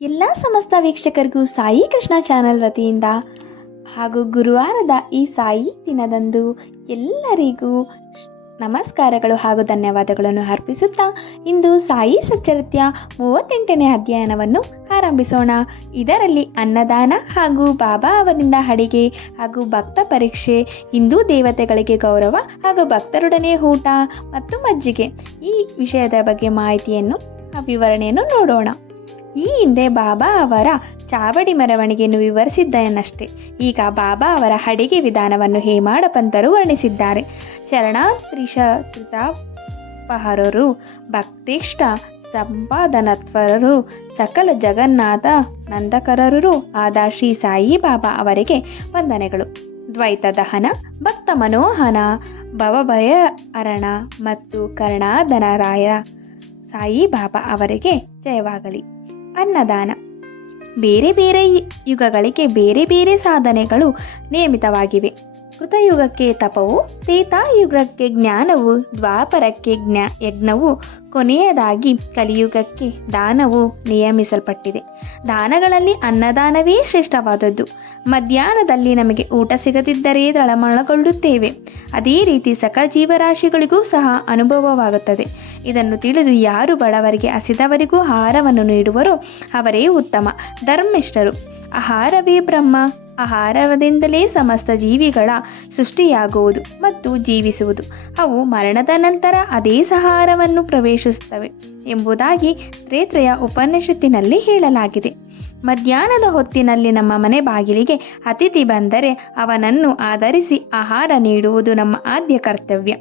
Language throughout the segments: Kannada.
ಎಲ್ಲ ಸಮಸ್ತ ವೀಕ್ಷಕರಿಗೂ ಸಾಯಿ ಕೃಷ್ಣ ಚಾನೆಲ್ ವತಿಯಿಂದ ಹಾಗೂ ಗುರುವಾರದ ಈ ಸಾಯಿ ದಿನದಂದು ಎಲ್ಲರಿಗೂ ನಮಸ್ಕಾರಗಳು ಹಾಗೂ ಧನ್ಯವಾದಗಳನ್ನು ಅರ್ಪಿಸುತ್ತಾ ಇಂದು ಸಾಯಿ ಸಚ್ಚರಿತ್ಯ ಮೂವತ್ತೆಂಟನೇ ಅಧ್ಯಯನವನ್ನು ಆರಂಭಿಸೋಣ. ಇದರಲ್ಲಿ ಅನ್ನದಾನ ಹಾಗೂ ಬಾಬಾ ಅವರಿಂದ ಅಡಿಗೆ ಹಾಗೂ ಭಕ್ತ ಪರೀಕ್ಷೆ, ಹಿಂದೂ ದೇವತೆಗಳಿಗೆ ಗೌರವ ಹಾಗೂ ಭಕ್ತರೊಡನೆ ಊಟ ಮತ್ತು ಮಜ್ಜಿಗೆ ಈ ವಿಷಯದ ಬಗ್ಗೆ ಮಾಹಿತಿಯನ್ನು ವಿವರಣೆಯನ್ನು ನೋಡೋಣ. ಈ ಹಿಂದೆ ಬಾಬಾ ಅವರ ಚಾವಡಿ ಮೆರವಣಿಗೆಯನ್ನು ವಿವರಿಸಿದ್ದೇನಷ್ಟೇ. ಈಗ ಬಾಬಾ ಅವರ ಅಡಿಗೆ ವಿಧಾನವನ್ನು ಹೇಮಾಡ ಪಂತರು ವರ್ಣಿಸಿದ್ದಾರೆ. ಚರಣಾತ್ರಿಷಪಹರರು ಭಕ್ತಿಷ್ಠ ಸಂಪಾದನತ್ವರರು, ಸಕಲ ಜಗನ್ನಾಥ ನಂದಕರರು ಆದ ಶ್ರೀ ಸಾಯಿ ಬಾಬಾ ಅವರಿಗೆ ವಂದನೆಗಳು. ದ್ವೈತ ದಹನ, ಭಕ್ತ ಮನೋಹನ, ಭವಭಯ ಅರಣ ಮತ್ತು ಕರ್ಣಾಧನರಾಯ ಸಾಯಿ ಬಾಬಾ ಅವರಿಗೆ ಜಯವಾಗಲಿ. ಅನ್ನದಾನ. ಬೇರೆ ಬೇರೆ ಯುಗಗಳಿಗೆ ಬೇರೆ ಬೇರೆ ಸಾಧನೆಗಳು ನಿಯಮಿತವಾಗಿವೆ. ಕೃತಯುಗಕ್ಕೆ ತಪವು, ತ್ರೇತಾಯುಗಕ್ಕೆ ಜ್ಞಾನವು, ದ್ವಾಪರಕ್ಕೆ ಜ್ಞಾ, ಯಜ್ಞವು, ಕೊನೆಯದಾಗಿ ಕಲಿಯುಗಕ್ಕೆ ದಾನವು ನಿಯಮಿಸಲ್ಪಟ್ಟಿದೆ. ದಾನಗಳಲ್ಲಿ ಅನ್ನದಾನವೇ ಶ್ರೇಷ್ಠವಾದದ್ದು. ಮಧ್ಯಾಹ್ನದಲ್ಲಿ ನಮಗೆ ಊಟ ಸಿಗದಿದ್ದರೆ ತಳಮಳಗೊಳ್ಳುತ್ತೇವೆ. ಅದೇ ರೀತಿ ಸಕಲ ಜೀವರಾಶಿಗಳಿಗೂ ಸಹ ಅನುಭವವಾಗುತ್ತದೆ. ಇದನ್ನು ತಿಳಿದು ಯಾರು ಬಡವರಿಗೆ ಹಸಿದವರಿಗೂ ಆಹಾರವನ್ನು ನೀಡುವರೋ ಅವರೇ ಉತ್ತಮ ಧರ್ಮಿಷ್ಠರು ಆಹಾರವೇ ಬ್ರಹ್ಮ, ಆಹಾರದಿಂದಲೇ ಸಮಸ್ತ ಜೀವಿಗಳ ಸೃಷ್ಟಿಯಾಗುವುದು ಮತ್ತು ಜೀವಿಸುವುದು. ಅವು ಮರಣದ ನಂತರ ಅದೇ ಸಹಾರವನ್ನು ಪ್ರವೇಶಿಸುತ್ತವೆ ಎಂಬುದಾಗಿ ತ್ರೇತ್ರೆಯ ಉಪನಿಷತ್ತಿನಲ್ಲಿ ಹೇಳಲಾಗಿದೆ. ಮಧ್ಯಾಹ್ನದ ಹೊತ್ತಿನಲ್ಲಿ ನಮ್ಮ ಮನೆ ಬಾಗಿಲಿಗೆ ಅತಿಥಿ ಬಂದರೆ ಅವನನ್ನು ಆಧರಿಸಿ ಆಹಾರ ನೀಡುವುದು ನಮ್ಮ ಆದ್ಯ ಕರ್ತವ್ಯ.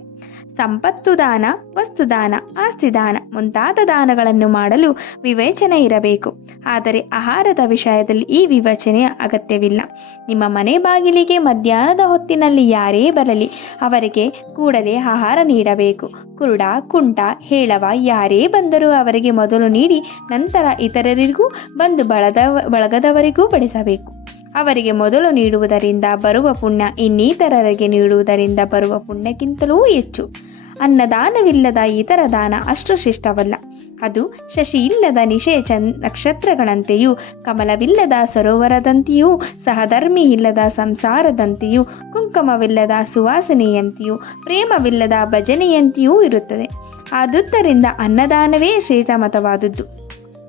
ಸಂಪತ್ತು ದಾನ ವಸ್ತುದಾನ ಆಸ್ತಿದಾನ ಮುಂತಾದ ದಾನಗಳನ್ನು ಮಾಡಲು ವಿವೇಚನೆ ಇರಬೇಕು. ಆದರೆ ಆಹಾರದ ವಿಷಯದಲ್ಲಿ ಈ ವಿವೇಚನೆಯ ಅಗತ್ಯವಿಲ್ಲ. ನಿಮ್ಮ ಮನೆ ಬಾಗಿಲಿಗೆ ಮಧ್ಯಾಹ್ನದ ಹೊತ್ತಿನಲ್ಲಿ ಯಾರೇ ಬರಲಿ, ಅವರಿಗೆ ಕೂಡಲೇ ಆಹಾರ ನೀಡಬೇಕು. ಕುರುಡ, ಕುಂಟ, ಹೇಳವ ಯಾರೇ ಬಂದರೂ ಅವರಿಗೆ ಮೊದಲು ನೀಡಿ, ನಂತರ ಇತರರಿಗೂ ಬಂದು ಬಳದ ಬಳಗದವರಿಗೂ ಬಡಿಸಬೇಕು. ಅವರಿಗೆ ಮೊದಲು ನೀಡುವುದರಿಂದ ಬರುವ ಪುಣ್ಯ ಇನ್ನಿತರರಿಗೆ ನೀಡುವುದರಿಂದ ಬರುವ ಪುಣ್ಯಕ್ಕಿಂತಲೂ ಹೆಚ್ಚು. ಅನ್ನದಾನವಿಲ್ಲದ ಇತರ ದಾನ ಅಷ್ಟು ಶ್ರೇಷ್ಠವಲ್ಲ. ಅದು ಶಶಿ ಇಲ್ಲದ ನಿಷೇಚ ನಕ್ಷತ್ರಗಳಂತೆಯೂ, ಕಮಲವಿಲ್ಲದ ಸರೋವರದಂತೆಯೂ ಸಹಧರ್ಮಿ ಇಲ್ಲದ ಸಂಸಾರದಂತೆಯೂ, ಕುಂಕುಮವಿಲ್ಲದ ಸುವಾಸನೆಯಂತೆಯೂ, ಪ್ರೇಮವಿಲ್ಲದ ಭಜನೆಯಂತೆಯೂ ಇರುತ್ತದೆ. ಆದುದರಿಂದ ಅನ್ನದಾನವೇ ಶ್ರೇಷ್ಠಮತವಾದುದು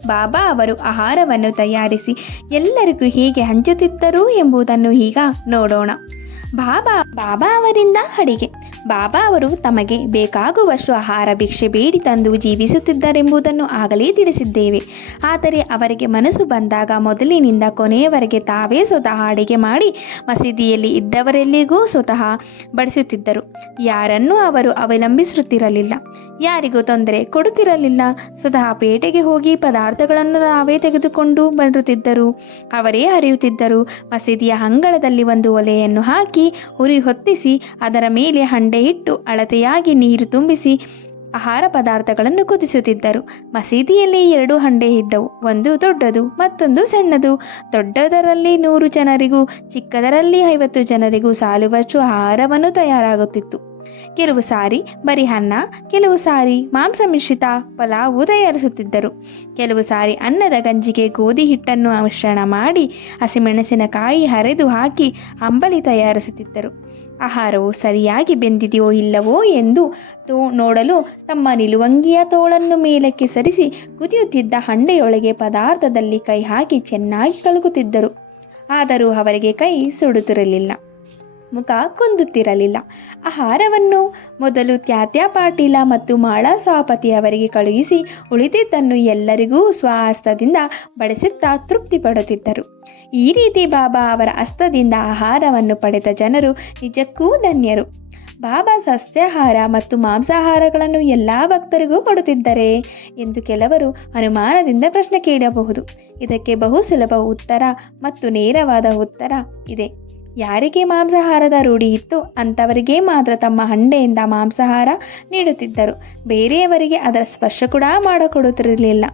ಬಾಬಾ ಅವರು ಆಹಾರವನ್ನು ತಯಾರಿಸಿ ಎಲ್ಲರಿಗೂ ಹೇಗೆ ಹಂಚುತ್ತಿದ್ದರು ಎಂಬುದನ್ನು ಈಗ ನೋಡೋಣ. ಬಾಬಾ ಬಾಬಾ ಅವರಿಂದ ಅಡಿಗೆ. ಬಾಬಾ ಅವರು ತಮಗೆ ಬೇಕಾಗುವಷ್ಟು ಆಹಾರ ಭಿಕ್ಷೆ ಬೇಡಿ ತಂದು ಜೀವಿಸುತ್ತಿದ್ದರೆಂಬುದನ್ನು ಆಗಲೇ ತಿಳಿಸಿದ್ದೇವೆ. ಆದರೆ ಅವರಿಗೆ ಮನಸ್ಸು ಬಂದಾಗ ಮೊದಲಿನಿಂದ ಕೊನೆಯವರೆಗೆ ತಾವೇ ಸ್ವತಃ ಅಡಿಗೆ ಮಾಡಿ ಮಸೀದಿಯಲ್ಲಿ ಇದ್ದವರೆಲ್ಲಿಗೂ ಸ್ವತಃ ಬಡಿಸುತ್ತಿದ್ದರು. ಯಾರನ್ನೂ ಅವರು ಅವಲಂಬಿಸುತ್ತಿರಲಿಲ್ಲ ಯಾರಿಗೂ ತೊಂದರೆ ಕೊಡುತ್ತಿರಲಿಲ್ಲ. ಸ್ವತಃ ಪೇಟೆಗೆ ಹೋಗಿ ಪದಾರ್ಥಗಳನ್ನು ತಾವೇ ತೆಗೆದುಕೊಂಡು ಬರುತ್ತಿದ್ದರು. ಅವರೇ ಹರಿಯುತ್ತಿದ್ದರು ಮಸೀದಿಯ ಅಂಗಳದಲ್ಲಿ ಒಂದು ಒಲೆಯನ್ನು ಹಾಕಿ ಉರಿ ಹೊತ್ತಿಸಿ, ಅದರ ಮೇಲೆ ಹಂಡೆ ಇಟ್ಟು ಅಳತೆಯಾಗಿ ನೀರು ತುಂಬಿಸಿ ಆಹಾರ ಪದಾರ್ಥಗಳನ್ನು ಕುದಿಸುತ್ತಿದ್ದರು. ಮಸೀದಿಯಲ್ಲಿ ಎರಡು ಹಂಡೆ ಇದ್ದವು. ಒಂದು ದೊಡ್ಡದು, ಮತ್ತೊಂದು ಸಣ್ಣದು. ದೊಡ್ಡದರಲ್ಲಿ ನೂರು ಜನರಿಗೂ, ಚಿಕ್ಕದರಲ್ಲಿ ಐವತ್ತು ಜನರಿಗೂ ಸಾಲುವಷ್ಟು ಆಹಾರವನ್ನು ತಯಾರಾಗುತ್ತಿತ್ತು. ಕೆಲವು ಸಾರಿ ಬರೀ ಅನ್ನ, ಕೆಲವು ಸಾರಿ ಮಾಂಸ ಮಿಶ್ರಿತ ಪಲಾವು ತಯಾರಿಸುತ್ತಿದ್ದರು. ಕೆಲವು ಸಾರಿ ಅನ್ನದ ಗಂಜಿಗೆ ಗೋಧಿ ಹಿಟ್ಟನ್ನು ಮಿಶ್ರಣ ಮಾಡಿ ಹಸಿಮೆಣಸಿನಕಾಯಿ ಹರಿದು ಹಾಕಿ ಅಂಬಲಿ ತಯಾರಿಸುತ್ತಿದ್ದರು. ಆಹಾರವು ಸರಿಯಾಗಿ ಬೆಂದಿದೆಯೋ ಇಲ್ಲವೋ ಎಂದು ತೋ ನೋಡಲು ತಮ್ಮ ನಿಲುವಂಗಿಯ ತೋಳನ್ನು ಮೇಲಕ್ಕೆ ಸರಿಸಿ ಕುದಿಯುತ್ತಿದ್ದ ಹಂಡೆಯೊಳಗೆ ಪದಾರ್ಥದಲ್ಲಿ ಕೈ ಹಾಕಿ ಚೆನ್ನಾಗಿ ಕಲಕುತ್ತಿದ್ದರು. ಆದರೂ ಅವರಿಗೆ ಕೈ ಸುಡುತ್ತಿರಲಿಲ್ಲ. ಮುಖ ಕುಂದುತ್ತಿರಲಿಲ್ಲ. ಆಹಾರವನ್ನು ಮೊದಲು ತ್ಯಾತ್ಯ ಪಾಟೀಲ ಮತ್ತು ಮಾಳಾ ಸಭಾಪತಿ ಅವರಿಗೆ ಕಳುಹಿಸಿ ಉಳಿದಿದ್ದನ್ನು ಎಲ್ಲರಿಗೂ ಸ್ವಹಸ್ತದಿಂದ ಬಡಿಸುತ್ತಾ ತೃಪ್ತಿ ಪಡುತ್ತಿದ್ದರು. ಈ ರೀತಿ ಬಾಬಾ ಅವರ ಹಸ್ತದಿಂದ ಆಹಾರವನ್ನು ಪಡೆದ ಜನರು ನಿಜಕ್ಕೂ ಧನ್ಯರು. ಬಾಬಾ ಸಸ್ಯಾಹಾರ ಮತ್ತು ಮಾಂಸಾಹಾರಗಳನ್ನು ಎಲ್ಲ ಭಕ್ತರಿಗೂ ಕೊಡುತ್ತಿದ್ದರೆ ಎಂದು ಕೆಲವರು ಅನುಮಾನದಿಂದ ಪ್ರಶ್ನೆ ಕೇಳಬಹುದು. ಇದಕ್ಕೆ ಬಹು ಸುಲಭ ಉತ್ತರ ಮತ್ತು ನೇರವಾದ ಉತ್ತರ ಇದೆ. ಯಾರಿಗೆ ಮಾಂಸಾಹಾರದ ರೂಢಿ ಇತ್ತು ಅಂಥವರಿಗೆ ಮಾತ್ರ ತಮ್ಮ ಹಂಡೆಯಿಂದ ಮಾಂಸಾಹಾರ ನೀಡುತ್ತಿದ್ದರು. ಬೇರೆಯವರಿಗೆ ಅದರ ಸ್ಪರ್ಶ ಕೂಡ ಮಾಡಿಕೊಡುತ್ತಿರಲಿಲ್ಲ.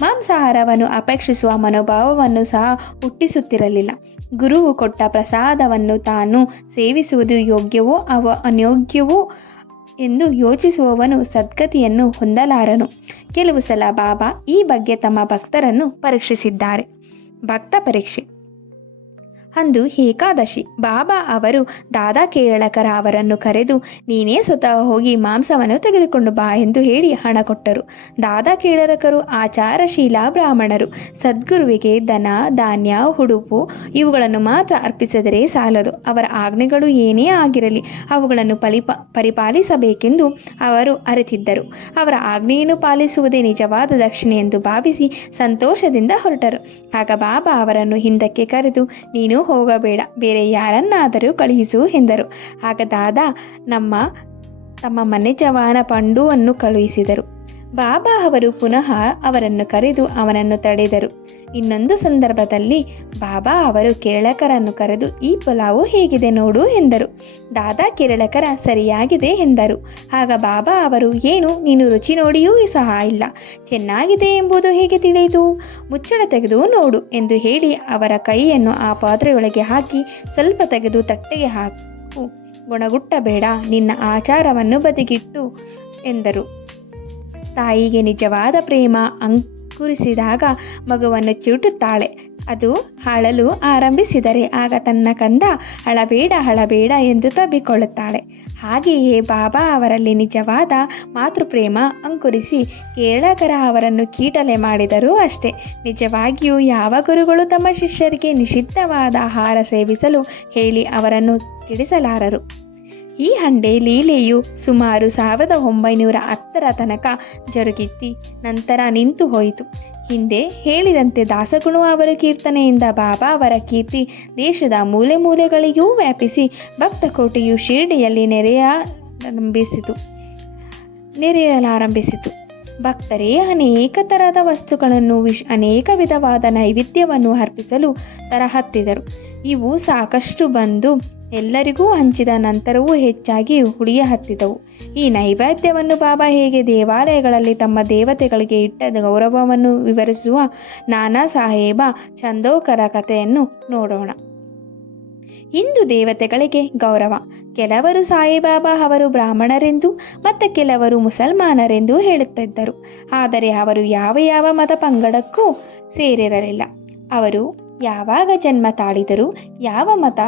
ಮಾಂಸಾಹಾರವನ್ನು ಅಪೇಕ್ಷಿಸುವ ಮನೋಭಾವವನ್ನು ಸಹ ಹುಟ್ಟಿಸುತ್ತಿರಲಿಲ್ಲ. ಗುರುವು ಕೊಟ್ಟ ಪ್ರಸಾದವನ್ನು ತಾನು ಸೇವಿಸುವುದು ಯೋಗ್ಯವೋ ಅವ ಅನ್ಯೋಗ್ಯವೋ ಎಂದು ಯೋಚಿಸುವವನು ಸದ್ಗತಿಯನ್ನು ಹೊಂದಲಾರನು. ಕೆಲವು ಸಲ ಬಾಬಾ ಈ ಬಗ್ಗೆ ತಮ್ಮ ಭಕ್ತರನ್ನು ಪರೀಕ್ಷಿಸಿದ್ದಾರೆ. ಭಕ್ತ ಪರೀಕ್ಷೆ. ಅಂದು ಏಕಾದಶಿ ಬಾಬಾ ಅವರು ದಾದಾ ಕೇರಳಕರ ಅವರನ್ನು ಕರೆದು, ನೀನೇ ಸ್ವತಃ ಹೋಗಿ ಮಾಂಸವನ್ನು ತೆಗೆದುಕೊಂಡು ಬಾ ಎಂದು ಹೇಳಿ ಹಣ ಕೊಟ್ಟರು. ದಾದಾ ಕೇಳರಕರು ಆಚಾರಶೀಲ ಬ್ರಾಹ್ಮಣರು. ಸದ್ಗುರುವಿಗೆ ದನ, ಧಾನ್ಯ ಹುಡುಪು ಇವುಗಳನ್ನು ಮಾತ್ರ ಅರ್ಪಿಸಿದರೆ ಸಾಲದು. ಅವರ ಆಜ್ಞೆಗಳು ಏನೇ ಆಗಿರಲಿ ಅವುಗಳನ್ನು ಫಲಿಪ ಪರಿಪಾಲಿಸಬೇಕೆಂದು ಅವರು ಅರಿತಿದ್ದರು. ಅವರ ಆಜ್ಞೆಯನ್ನು ಪಾಲಿಸುವುದೇ ನಿಜವಾದ ದಕ್ಷಿಣೆ ಎಂದು ಭಾವಿಸಿ ಸಂತೋಷದಿಂದ ಹೊರಟರು. ಆಗ ಬಾಬಾ ಅವರನ್ನು ಹಿಂದಕ್ಕೆ ಕರೆದು, ನೀನು ಹೋಗಬೇಡ. ಬೇರೆ ಯಾರನ್ನಾದರೂ ಕಳುಹಿಸು ಎಂದರು. ಆಗ ನಮ್ಮ ತಮ್ಮ ಮನೆ ಜವಾನ ಪಂಡುವನ್ನು ಕಳುಹಿಸಿದರು. ಬಾಬಾ ಅವರು ಪುನಃ ಅವರನ್ನು ಕರೆದು ಅವನನ್ನು ತಡೆದರು. ಇನ್ನೊಂದು ಸಂದರ್ಭದಲ್ಲಿ ಬಾಬಾ ಅವರು ಕೇರಳಕರನ್ನು ಕರೆದು, ಈ ಪುಲಾವು ಹೇಗಿದೆ ನೋಡು ಎಂದರು. ದಾದಾ ಕೇರಳಕರ ಸರಿಯಾಗಿದೆ ಎಂದರು. ಆಗ ಬಾಬಾ ಅವರು, ಏನು, ನೀನು ರುಚಿ ನೋಡಿಯೂ ಸಹ ಇಲ್ಲ. ಚೆನ್ನಾಗಿದೆ ಎಂಬುದು ಹೇಗೆ ತಿಳಿಯಿತು ಮುಚ್ಚಳ ತೆಗೆದು ನೋಡು ಎಂದು ಹೇಳಿ ಅವರ ಕೈಯನ್ನು ಆ ಪಾತ್ರೆಯೊಳಗೆ ಹಾಕಿ, ಸ್ವಲ್ಪ ತೆಗೆದು ತಟ್ಟೆಗೆ ಹಾಕು. ಗುಣಗುಟ್ಟಬೇಡ, ನಿನ್ನ ಆಚಾರವನ್ನು ಬದಿಗಿಟ್ಟು ಎಂದರು. ತಾಯಿಗೆ ನಿಜವಾದ ಪ್ರೇಮ ಅಂಕುರಿಸಿದಾಗ ಮಗುವನ್ನು ಚುಟುತ್ತಾಳೆ. ಅದು ಅಳಲು ಆರಂಭಿಸಿದರೆ ಆಗ ತನ್ನ ಕಂದ ಅಳಬೇಡ ಅಳಬೇಡ ಎಂದು ತಬ್ಬಿಕೊಳ್ಳುತ್ತಾಳೆ. ಹಾಗೆಯೇ ಬಾಬಾ ಅವರಲ್ಲಿ ನಿಜವಾದ ಮಾತೃಪ್ರೇಮ ಅಂಕುರಿಸಿ ಕೇರಳಕರ ಅವರನ್ನು ಕೀಟಲೆ ಮಾಡಿದರೂ ಅಷ್ಟೇ. ನಿಜವಾಗಿಯೂ ಯಾವ ಗುರುಗಳು ತಮ್ಮ ಶಿಷ್ಯರಿಗೆ ನಿಷಿದ್ಧವಾದ ಆಹಾರ ಸೇವಿಸಲು ಹೇಳಿ ಅವರನ್ನು ಕೆಡಿಸಲಾರರು. ಈ ಹಂಡೆ ಲೀಲೆಯು ಸುಮಾರು ಸಾವಿರದ ಒಂಬೈನೂರ ಹತ್ತರ ತನಕ ಜರುಗಿತ್ತಿ ನಂತರ ನಿಂತು ಹೋಯಿತು. ಹಿಂದೆ ಹೇಳಿದಂತೆ ದಾಸಗುಣು ಅವರ ಕೀರ್ತನೆಯಿಂದ ಬಾಬಾ ಅವರ ಕೀರ್ತಿ ದೇಶದ ಮೂಲೆ ಮೂಲೆಗಳಿಗೂ ವ್ಯಾಪಿಸಿ ಭಕ್ತಕೋಟೆಯು ಶಿರ್ಡಿಯಲ್ಲಿ ನೆರೆಯಾರಂಭಿಸಿತು. ನೆರೆಯಲಾರಂಭಿಸಿತು. ಭಕ್ತರೇ, ಅನೇಕ ಥರದ ವಸ್ತುಗಳನ್ನು ವಿಶ್, ಅನೇಕ ವಿಧವಾದ ನೈವೇದ್ಯವನ್ನು ಅರ್ಪಿಸಲು ತರಹತ್ತಿದರು ಇವು ಸಾಕಷ್ಟು ಬಂದು ಎಲ್ಲರಿಗೂ ಹಂಚಿದ ನಂತರವೂ ಹೆಚ್ಚಾಗಿ ಹುಳಿಯ ಹತ್ತಿದವು. ಈ ನೈವೇದ್ಯವನ್ನು ಬಾಬಾ ಹೇಗೆ ದೇವಾಲಯಗಳಲ್ಲಿ ತಮ್ಮ ದೇವತೆಗಳಿಗೆ ಇಟ್ಟ ಗೌರವವನ್ನು ವಿವರಿಸುವ ನಾನಾ ಸಾಹೇಬ ಚಂದೋಕರ ಕಥೆಯನ್ನು ನೋಡೋಣ. ಹಿಂದೂ ದೇವತೆಗಳಿಗೆ ಗೌರವ. ಕೆಲವರು ಸಾಯಿಬಾಬಾ ಅವರು ಬ್ರಾಹ್ಮಣರೆಂದು ಮತ್ತು ಕೆಲವರು ಮುಸಲ್ಮಾನರೆಂದು ಹೇಳುತ್ತಿದ್ದರು. ಆದರೆ ಅವರು ಯಾವ ಯಾವ ಮತ ಪಂಗಡಕ್ಕೂ ಸೇರಿರಲಿಲ್ಲ. ಅವರು ಯಾವಾಗ ಜನ್ಮ ತಾಳಿದರು ಯಾವ ಮತ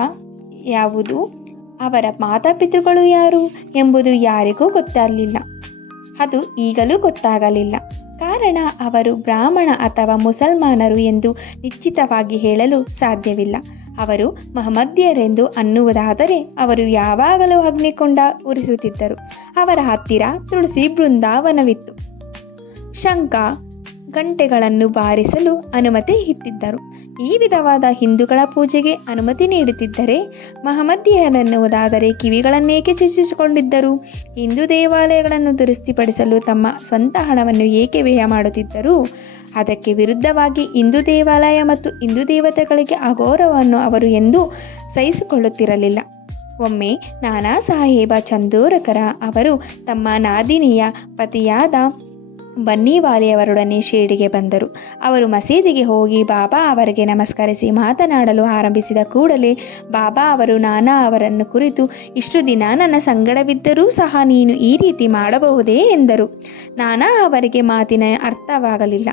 ಯಾವುದು? ಅವರ ಮಾತಾಪಿತೃಗಳು ಯಾರು ಎಂಬುದು ಯಾರಿಗೂ ಗೊತ್ತಾಗಲಿಲ್ಲ. ಅದು ಈಗಲೂ ಗೊತ್ತಾಗಲಿಲ್ಲ. ಕಾರಣ ಅವರು ಬ್ರಾಹ್ಮಣ ಅಥವಾ ಮುಸಲ್ಮಾನರು ಎಂದು ನಿಶ್ಚಿತವಾಗಿ ಹೇಳಲು ಸಾಧ್ಯವಿಲ್ಲ. ಅವರು ಮಹಮ್ಮದ್ಯರೆಂದು ಅನ್ನುವುದಾದರೆ ಅವರು ಯಾವಾಗಲೂ ಅಗ್ನಿಕೊಂಡ ಉರಿಸುತ್ತಿದ್ದರು. ಅವರ ಹತ್ತಿರ ತುಳಸಿ ಬೃಂದಾವನವಿತ್ತು. ಶಂಕ ಗಂಟೆಗಳನ್ನು ಬಾರಿಸಲು ಅನುಮತಿ ಇತ್ತಿದ್ದರು ಈ ವಿಧವಾದ ಹಿಂದೂಗಳ ಪೂಜೆಗೆ ಅನುಮತಿ ನೀಡುತ್ತಿದ್ದರೆ ಮಹಮ್ಮದಿಯರನ್ನುವುದಾದರೆ ಕಿವಿಗಳನ್ನೇಕೆ ಚುಚ್ಚಿಸಿಕೊಂಡಿದ್ದರು ಹಿಂದೂ ದೇವಾಲಯಗಳನ್ನು ದುರಸ್ತಿಪಡಿಸಲು ತಮ್ಮ ಸ್ವಂತ ಹಣವನ್ನು ಏಕೆ ವ್ಯಯ ಮಾಡುತ್ತಿದ್ದರು? ಅದಕ್ಕೆ ವಿರುದ್ಧವಾಗಿ ಹಿಂದೂ ದೇವಾಲಯ ಮತ್ತು ಹಿಂದೂ ದೇವತೆಗಳಿಗೆ ಅಗೌರವವನ್ನು ಅವರು ಎಂದು ಸಹಿಸಿಕೊಳ್ಳುತ್ತಿರಲಿಲ್ಲ. ಒಮ್ಮೆ ನಾನಾ ಸಾಹೇಬ ಚಂದೋರಕರ ಅವರು ತಮ್ಮ ನಾದಿನಿಯ ಪತಿಯಾದ ಬನ್ನಿವಾಲಿಯವರೊಡನೆ ಶೇಡಿಗೆ ಬಂದರು. ಅವರು ಮಸೀದಿಗೆ ಹೋಗಿ ಬಾಬಾ ಅವರಿಗೆ ನಮಸ್ಕರಿಸಿ ಮಾತನಾಡಲು ಆರಂಭಿಸಿದ ಕೂಡಲೇ ಬಾಬಾ ಅವರು ನಾನಾ ಅವರನ್ನು ಕುರಿತು, ಇಷ್ಟು ದಿನ ನನ್ನ ಸಂಗಡವಿದ್ದರೂ ಸಹ ನೀನು ಈ ರೀತಿ ಮಾಡಬಹುದೇ ಎಂದರು. ನಾನಾ ಅವರಿಗೆ ಮಾತಿನ ಅರ್ಥವಾಗಲಿಲ್ಲ.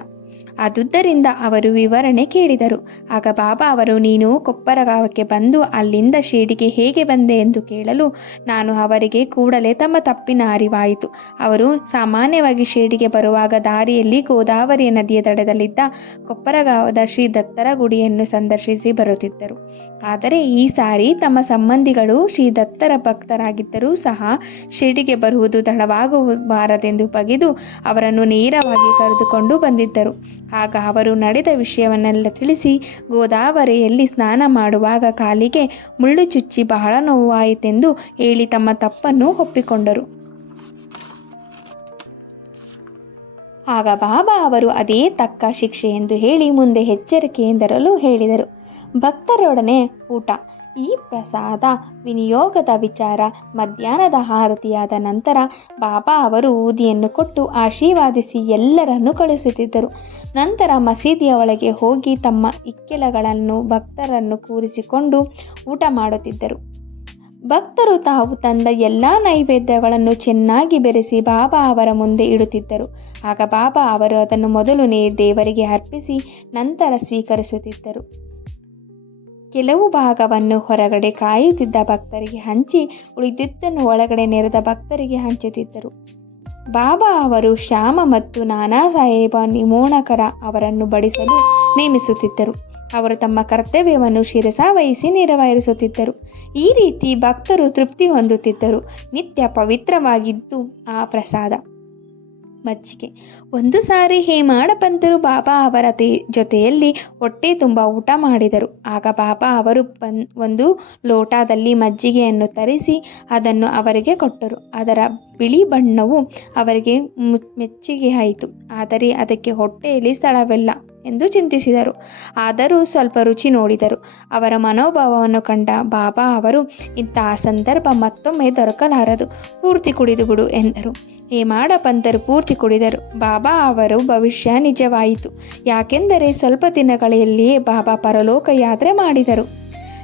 ಆದುದರಿಂದ ಅವರು ವಿವರಣೆ ಕೇಳಿದರು. ಆಗ ಬಾಬಾ ಅವರು, ನೀನು ಕೊಪ್ಪರಗಾವಕ್ಕೆ ಬಂದು ಅಲ್ಲಿಂದ ಶಿರ್ಡಿಗೆ ಹೇಗೆ ಬಂದೆ ಎಂದು ಕೇಳಲು ನಾನು ಅವರಿಗೆ ಕೂಡಲೇ ತಮ್ಮ ತಪ್ಪಿನ ಅರಿವಾಯಿತು. ಅವರು ಸಾಮಾನ್ಯವಾಗಿ ಶಿರ್ಡಿಗೆ ಬರುವಾಗ ದಾರಿಯಲ್ಲಿ ಗೋದಾವರಿ ನದಿಯ ದಡದಲ್ಲಿದ್ದ ಕೊಪ್ಪರಗಾವದ ಶ್ರೀ ದತ್ತರ ಗುಡಿಯನ್ನು ಸಂದರ್ಶಿಸಿ ಬರುತ್ತಿದ್ದರು. ಆದರೆ ಈ ಸಾರಿ ತಮ್ಮ ಸಂಬಂಧಿಗಳು ಶ್ರೀ ದತ್ತರ ಭಕ್ತರಾಗಿದ್ದರೂ ಸಹ ಶಿರ್ಡಿಗೆ ಬರುವುದು ತಡವಾಗಬಾರದೆಂದು ಬಗೆದು ಅವರನ್ನು ನೇರವಾಗಿ ಕರೆದುಕೊಂಡು ಬಂದಿದ್ದರು. ಆಗ ಅವರು ನಡೆದ ವಿಷಯವನ್ನೆಲ್ಲ ತಿಳಿಸಿ ಗೋದಾವರಿಯಲ್ಲಿ ಸ್ನಾನ ಮಾಡುವಾಗ ಕಾಲಿಗೆ ಮುಳ್ಳು ಚುಚ್ಚಿ ಬಹಳ ನೋವಾಯಿತೆಂದು ಹೇಳಿ ತಮ್ಮ ತಪ್ಪನ್ನು ಒಪ್ಪಿಕೊಂಡರು. ಆಗ ಬಾಬಾ ಅವರು ಅದೇ ತಕ್ಕ ಶಿಕ್ಷೆ ಎಂದು ಹೇಳಿ ಮುಂದೆ ಎಚ್ಚರಿಕೆಯಿಂದರಲು ಹೇಳಿದರು. ಭಕ್ತರೊಡನೆ ಊಟ. ಈ ಪ್ರಸಾದ, ವಿನಿಯೋಗದ ವಿಚಾರ, ಮಧ್ಯಾಹ್ನದ ಆರತಿಯಾದ ನಂತರ ಬಾಬಾ ಅವರು ಊದಿಯನ್ನು ಕೊಟ್ಟು ಆಶೀರ್ವಾದಿಸಿ ಎಲ್ಲರನ್ನು ಕಳುಹಿಸುತ್ತಿದ್ದರು. ನಂತರ ಮಸೀದಿಯ ಒಳಗೆ ಹೋಗಿ ತಮ್ಮ ಇಕ್ಕೆಲಗಳನ್ನು ಭಕ್ತರನ್ನು ಕೂರಿಸಿಕೊಂಡು ಊಟ ಮಾಡುತ್ತಿದ್ದರು. ಭಕ್ತರು ತಾವು ತಂದ ಎಲ್ಲ ನೈವೇದ್ಯಗಳನ್ನು ಚೆನ್ನಾಗಿ ಬೆರೆಸಿ ಬಾಬಾ ಅವರ ಮುಂದೆ ಇಡುತ್ತಿದ್ದರು. ಆಗ ಬಾಬಾ ಅವರು ಅದನ್ನು ಮೊದಲು ದೇವರಿಗೆ ಅರ್ಪಿಸಿ ನಂತರ ಸ್ವೀಕರಿಸುತ್ತಿದ್ದರು. ಕೆಲವು ಭಾಗವನ್ನು ಹೊರಗಡೆ ಕಾಯುತ್ತಿದ್ದ ಭಕ್ತರಿಗೆ ಹಂಚಿ ಉಳಿದಿದ್ದನ್ನು ಒಳಗಡೆ ನೆರೆದ ಭಕ್ತರಿಗೆ ಹಂಚುತ್ತಿದ್ದರು. ಬಾಬಾ ಅವರು ಶ್ಯಾಮ ಮತ್ತು ನಾನಾ ಸಾಹೇಬ ನಿಮೋಣಕರ ಅವರನ್ನು ಬಡಿಸಲು ನೇಮಿಸುತ್ತಿದ್ದರು. ಅವರು ತಮ್ಮ ಕರ್ತವ್ಯವನ್ನು ಶಿರಸಾವಹಿಸಿ ನೆರವೇರಿಸುತ್ತಿದ್ದರು. ಈ ರೀತಿ ಭಕ್ತರು ತೃಪ್ತಿ ಹೊಂದುತ್ತಿದ್ದರು. ನಿತ್ಯ ಪವಿತ್ರವಾಗಿದ್ದು ಆ ಪ್ರಸಾದ. ಮಜ್ಜಿಗೆ. ಒಂದು ಸಾರಿ ಹೇಮಾಡಪಂತರು ಬಾಬಾ ಅವರ ಜೊತೆಯಲ್ಲಿ ಹೊಟ್ಟೆ ತುಂಬ ಊಟ ಮಾಡಿದರು. ಆಗ ಬಾಬಾ ಅವರು ಬನ್ ಒಂದು ಲೋಟದಲ್ಲಿ ಮಜ್ಜಿಗೆಯನ್ನು ತರಿಸಿ ಅದನ್ನು ಅವರಿಗೆ ಕೊಟ್ಟರು. ಅದರ ಬಿಳಿ ಬಣ್ಣವು ಅವರಿಗೆ ಮು, ಮೆಚ್ಚುಗೆ ಆಯಿತು. ಆದರೆ ಅದಕ್ಕೆ ಹೊಟ್ಟೆಯಲ್ಲಿ ಸ್ಥಳವಿಲ್ಲ. ಎಂದು ಚಿಂತಿಸಿದರು. ಆದರೂ ಸ್ವಲ್ಪ ರುಚಿ ನೋಡಿದರು. ಅವರ ಮನೋಭಾವವನ್ನು ಕಂಡ ಬಾಬಾ ಅವರು ಇಂತಹ ಸಂದರ್ಭ ಮತ್ತೊಮ್ಮೆ ದೊರಕಲಾರದು, ಪೂರ್ತಿ ಕುಡಿದು ಬಿಡು ಎಂದರು. ಹೇಮಾಡ ಪಂತರು ಪೂರ್ತಿ ಕುಡಿದರು. ಬಾಬಾ ಅವರು, ಭವಿಷ್ಯ ನಿಜವಾಯಿತು. ಯಾಕೆಂದರೆ ಸ್ವಲ್ಪ ದಿನಗಳಲ್ಲಿಯೇ ಬಾಬಾ ಪರಲೋಕ ಯಾತ್ರೆ ಮಾಡಿದರು.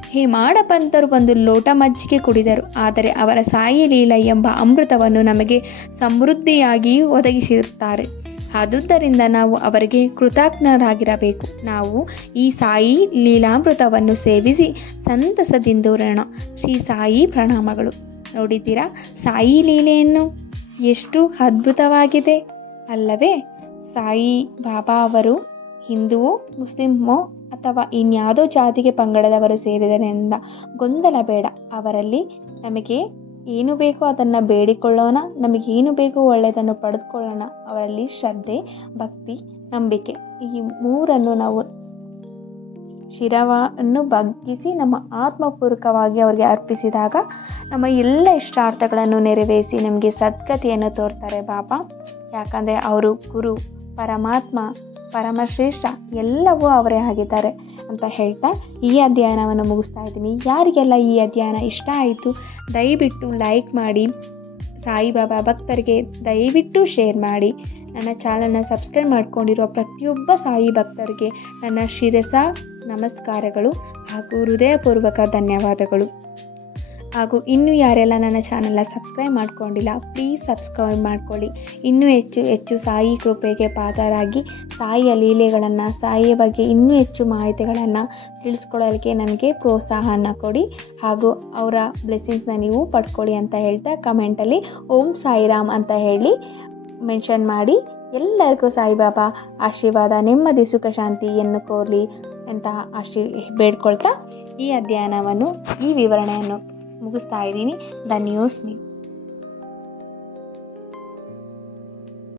ಹೇಮಾಡ ಪಂತರು ಒಂದು ಲೋಟ ಮಜ್ಜಿಗೆ ಕುಡಿದರು. ಆದರೆ ಅವರ ಸಾಯಿ ಲೀಲ ಎಂಬ ಅಮೃತವನ್ನು ನಮಗೆ ಸಮೃದ್ಧಿಯಾಗಿ ಒದಗಿಸಿರುತ್ತಾರೆ. ಆದುದರಿಂದ ನಾವು ಅವರಿಗೆ ಕೃತಜ್ಞರಾಗಿರಬೇಕು. ನಾವು ಈ ಸಾಯಿ ಲೀಲಾಮೃತವನ್ನು ಸೇವಿಸಿ ಸಂತಸದಿಂದೂರೋಣ ಶ್ರೀ ಸಾಯಿ ಪ್ರಣಾಮಗಳು. ನೋಡಿದ್ದೀರಾ? ಸಾಯಿ ಲೀಲೆಯನ್ನು ಎಷ್ಟು ಅದ್ಭುತವಾಗಿದೆ. ಅಲ್ಲವೇ, ಸಾಯಿ ಬಾಬಾ ಅವರು ಹಿಂದುವೋ, ಮುಸ್ಲಿಮೋ ಅಥವಾ ಇನ್ಯಾವುದೋ ಜಾತಿಗೆ ಪಂಗಡದವರು ಸೇರಿದರೆಂದ ಗೊಂದಲ ಬೇಡ. ಅವರಲ್ಲಿ ನಮಗೆ ಏನು ಬೇಕೋ ಅದನ್ನು ಬೇಡಿಕೊಳ್ಳೋಣ ನಮಗೇನು ಬೇಕೋ ಒಳ್ಳೆಯದನ್ನು ಪಡೆದುಕೊಳ್ಳೋಣ. ಅವರಲ್ಲಿ ಶ್ರದ್ಧೆ, ಭಕ್ತಿ, ನಂಬಿಕೆ ಈ ಮೂರನ್ನು ನಾವು ಶಿರವನ್ನು ಬಗ್ಗಿಸಿ ನಮ್ಮ ಆತ್ಮಪೂರ್ವಕವಾಗಿ ಅವರಿಗೆ ಅರ್ಪಿಸಿದಾಗ ನಮ್ಮ ಎಲ್ಲ ಇಷ್ಟಾರ್ಥಗಳನ್ನು ನೆರವೇರಿಸಿ ನಮಗೆ ಸದ್ಗತಿಯನ್ನು ತೋರ್ತಾರೆ ಬಾಬಾ ಯಾಕಂದರೆ ಅವರು ಗುರು, ಪರಮಾತ್ಮ, ಪರಮಶ್ರೇಷ್ಠ ಎಲ್ಲವೂ ಅವರೇ ಆಗಿದ್ದಾರೆ. ಅಂತ ಹೇಳ್ತಾ ಈ ಅಧ್ಯಯನವನ್ನು ಮುಗಿಸ್ತಾ ಇದ್ದೀನಿ. ಯಾರಿಗೆಲ್ಲ ಈ ಅಧ್ಯಯನ ಇಷ್ಟ ಆಯಿತು, ದಯವಿಟ್ಟು ಲೈಕ್ ಮಾಡಿ, ಸಾಯಿಬಾಬಾ ಭಕ್ತರಿಗೆ ದಯವಿಟ್ಟು ಶೇರ್ ಮಾಡಿ. ನನ್ನ ಚಾನಲ್ನ ಸಬ್ಸ್ಕ್ರೈಬ್ ಮಾಡಿಕೊಂಡಿರುವ ಪ್ರತಿಯೊಬ್ಬ ಸಾಯಿ ಭಕ್ತರಿಗೆ ನನ್ನ ಶಿರಸ ನಮಸ್ಕಾರಗಳು ಹಾಗೂ ಹೃದಯಪೂರ್ವಕ ಧನ್ಯವಾದಗಳು. ಹಾಗೂ ಇನ್ನೂ ಯಾರೆಲ್ಲ ನನ್ನ ಚಾನಲ್ನ ಸಬ್ಸ್ಕ್ರೈಬ್ ಮಾಡ್ಕೊಂಡಿಲ್ಲ ಪ್ಲೀಸ್ ಸಬ್ಸ್ಕ್ರೈಬ್ ಮಾಡ್ಕೊಳ್ಳಿ. ಇನ್ನೂ ಹೆಚ್ಚು ಹೆಚ್ಚು ಸಾಯಿ ಕೃಪೆಗೆ ಪಾತ್ರರಾಗಿ ಸಾಯಿಯ ಲೀಲೆಗಳನ್ನು, ಸಾಯಿಯ ಬಗ್ಗೆ ಇನ್ನೂ ಹೆಚ್ಚು ಮಾಹಿತಿಗಳನ್ನು ತಿಳಿಸ್ಕೊಳ್ಳೋದಕ್ಕೆ ನನಗೆ ಪ್ರೋತ್ಸಾಹನ ಕೊಡಿ ಹಾಗೂ ಅವರ ಬ್ಲೆಸ್ಸಿಂಗ್ಸ್ನ ನೀವು ಪಡ್ಕೊಳ್ಳಿ ಅಂತ ಹೇಳ್ತಾ ಕಮೆಂಟಲ್ಲಿ ಓಂ ಸಾಯಿರಾಮ್ ಅಂತ ಹೇಳಿ ಮೆನ್ಷನ್ ಮಾಡಿ ಎಲ್ಲರಿಗೂ ಸಾಯಿಬಾಬಾ ಆಶೀರ್ವಾದ, ನೆಮ್ಮದಿ, ಸುಖ ಶಾಂತಿಯನ್ನು ಕೋರಲಿ ಅಂತ ಆಶೀರ್ ಬೇಡ್ಕೊಳ್ತಾ ಈ ಅಧ್ಯಯನವನ್ನು, ಈ ವಿವರಣೆಯನ್ನು ಮುಗಿಸ್ತಾ ಇದ್ದೀನಿ ದ ನ್ಯೂಸ್ ಮೀ